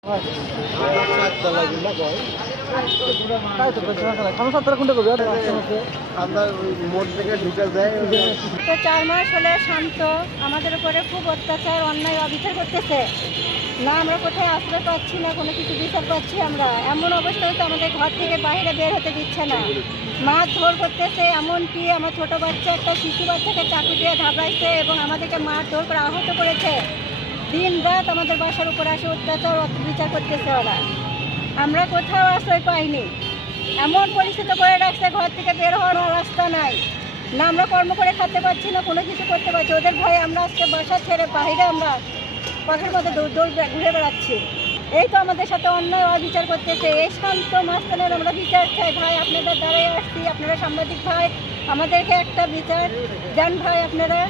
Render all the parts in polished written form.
তো 4 মাস হলে শান্ত আমাদের উপরে খুব অত্যাচার অন্যায় অবিচার করতেছে না। আমরা কোথায় আশ্রয় পাচ্ছি না, কোনো কিছু বিচার পাচ্ছি আমরা। এমন অবস্থা হচ্ছে আমাদের ঘর থেকে বাইরে বের হতে দিচ্ছে না, মারধর করতেছে। এমনকি আমার ছোট বাচ্চা, একটা শিশু বাচ্চাকে চাকু দিয়ে ধাবড়াইছে এবং আমাদেরকে মারধর করে আহত করেছে। দিন রাত আমাদের বাসার উপরে আসে অত্যাচার বিচার করতেছে ওরা। আমরা কোথাও আশ্রয় পাইনি, এমন পরিস্থিতি করে রাখছে ঘর থেকে বের হওয়ার রাস্তা নাই। না আমরা কর্ম করে খেতে পারছি না, কোনো কিছু করতে পারছি। ওদের ভয়ে আমরা আজকে বাসা ছেড়ে বাইরে আমরা পথের মধ্যে দৌড় ঘুরে বেড়াচ্ছি। এই তো আমাদের সাথে অন্যায় অবিচার করতেছে। এই শান্ত মাঝখানের আমরা বিচার চাই ভাই, আপনাদের দ্বারাই আসছি। আপনারা সাংবাদিক ভাই, আমাদেরকে একটা বিচার দেন ভাই। আপনারা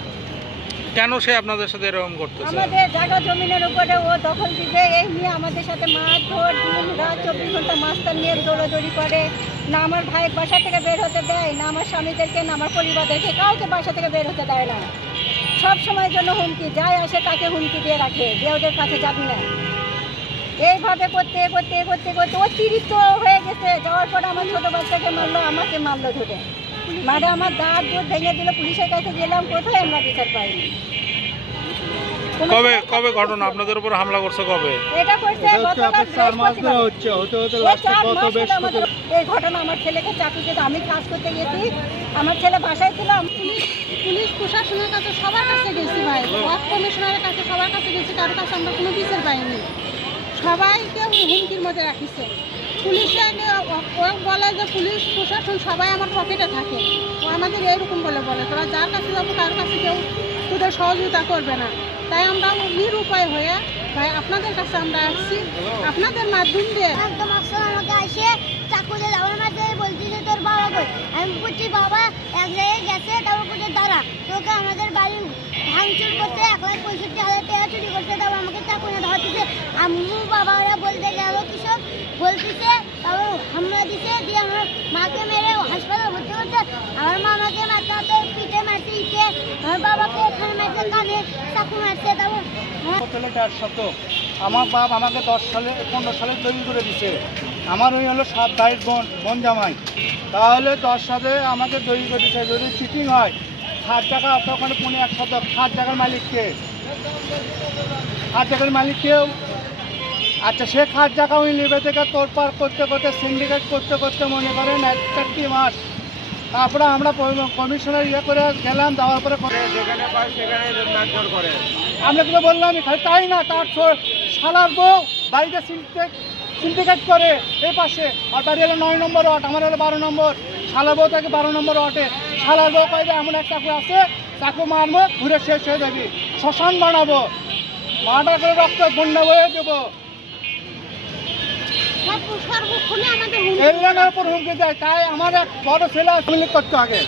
কেন সে আপনাদের সাথে এরকম করতেছে? আমাদের জায়গা জমিনের উপরে ও দখল দিবে এই নিয়ে আমাদের সাথে মারধর, দিন রাত 24 ঘন্টা মাস্টার নিয়ে দৌড়াদৌড়ি করে। না আমার ভাই বাসা থেকে বের হতে দেয়, না আমার স্বামীদেরকে, না আমার পরিবারদেরকে, কাউকে বাসা থেকে বের হতে দেয় না। সব সময়ের জন্য হুমকি, যাই আসে তাকে হুমকি দিয়ে রাখে যে ওদের কাছে যাবি না। এইভাবে করতে করতে করতে করতে অতিরিক্ত হয়ে গেছে। যাওয়ার পরে আমার ছোটো বাচ্চাকে মারলো, আমাকে মারলো ধরে, মানে আমার দাঁত দুধ ভেঙে দিল। পুলিশের কাছে গেলাম, কোথায় আমরা বিচার পাইনি। কবে কবে ঘটনা আপনাদের উপর হামলা করছে? কবে এটা করছে? গতকাল 4 মাস ধরে হচ্ছে। এই ঘটনা আমার ছেলেকে চাকরি দিতে আমি কাজ করতে গেছি, আমার ছেলে বাসায় ছিলাম। পুলিশ প্রশাসনের কাছে সবার কাছে গেছি ভাই, ওয়ার্ড কমিশনারের কাছে সবার কাছে গেছি, কারোর কাছে আমরা কোনো বিচার পাইনি। সবাইকে হুমকির মধ্যে রাখিছে। পুলিশে বলে যে পুলিশ প্রশাসন সবাই আমার পকেটে থাকে। ও আমাদের এইরকম বলে তোরা যার কাছে যাবো কারোর কাছে কেউ তোদের সহযোগিতা করবে না। তাই আমরা নিরুপায় হয়ে ভাই আপনাদের কাছে আমরা আসছি, আপনাদের মাধ্যম দিয়ে। একদম আমাকে আসে চাকু দিয়ে আমার মাঝে বলতেছে তোর বাবা কই। আমি বলছি বাবা এক জায়গায় গেছে, তারপর বলছে দাঁড়া, তোকে আমাদের বাড়ি ভাঙচুর করছে, 1,65,000 টাকা চুরি করছে। তারপর আমাকে চাকু নিয়ে ধরতেছে। আম্মু বাবা ওরা বলতে গেল কিসব বলতেছে, তারপর হামলা দিছে, দিয়ে আমার মাকে মেরে হাসপাতালে ভর্তি করছে। আমার মামাকে মাথাতে পিঠে মারছে ইটে, আমার বাবাকে এখানে মারছে, কানে চাকু মারছে। তারপর আমার বাপ আমাকে 15 সালে তৈরি করে দিছে। আমার ওই হলো 7 ভাইয়ের বোন জামাই, তাহলে 10 সালে আমাকে তৈরি করে দিচ্ছে। যদি চিটিং হয় 60 টাকা, ওখানে 1 শতক। 60 টাকার মালিককে, 60 টাকার মালিককেও আচ্ছা সে 60 টাকা ওই লেবে থেকে তোড়পাড় করতে করতে সিন্ডিকেট করতে করতে মনে করেন 1-4 মাস। তারপরে আমরা কমিশনার করে গেলাম, যাওয়ার পরে যেখানে পায় সেখানে মারধর করে। আমরা কিন্তু বললাম খালি তাই না, তার শালার বউ বাড়িতে সিন্ডিকেট করে এই পাশে, আর বাড়ি হলো 9 নম্বর ওয়ার্ড, আমার হলো 12 নম্বর। শালার বউ থাকে 12 নম্বর ওয়ার্ডে। শালার বউ কয়ে এমন এক চাকু আছে, চাকু মারবো ঘুরে শেষ হয়ে যাবি, শ্মশান বানাবো, মাটা করে রক্ত বন্যা বয়ে দেবো। এর উপর হুমকি দেয়। তাই আমার এক বড় ছেলে ক্লিক করতে আগে,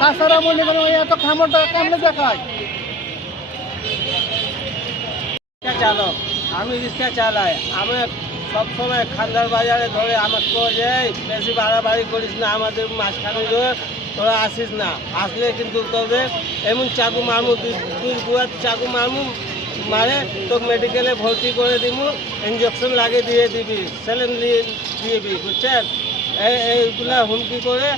তাছাড়া মনে করেন ওই এত ক্ষমতা কেমনে দেখায়। চালক, আমি রিক্সা চালাই। আমি সবসময় খান্দার বাজারে ধরে আমাকে যে বেশি বাড়াবাড়ি করিস না, আমাদের মাঝখানে তোরা আসিস না, আসলে কিন্তু তোদের এমন চাকু মারমু, দুই বুয়ার চাকু মারমু, মারে তোকে মেডিকেলে ভর্তি করে দিব, ইঞ্জেকশন লাগিয়ে দিয়ে দিবি, স্যালাইন দিয়ে দিবি, বুঝছেন? এইগুলা হুমকি করে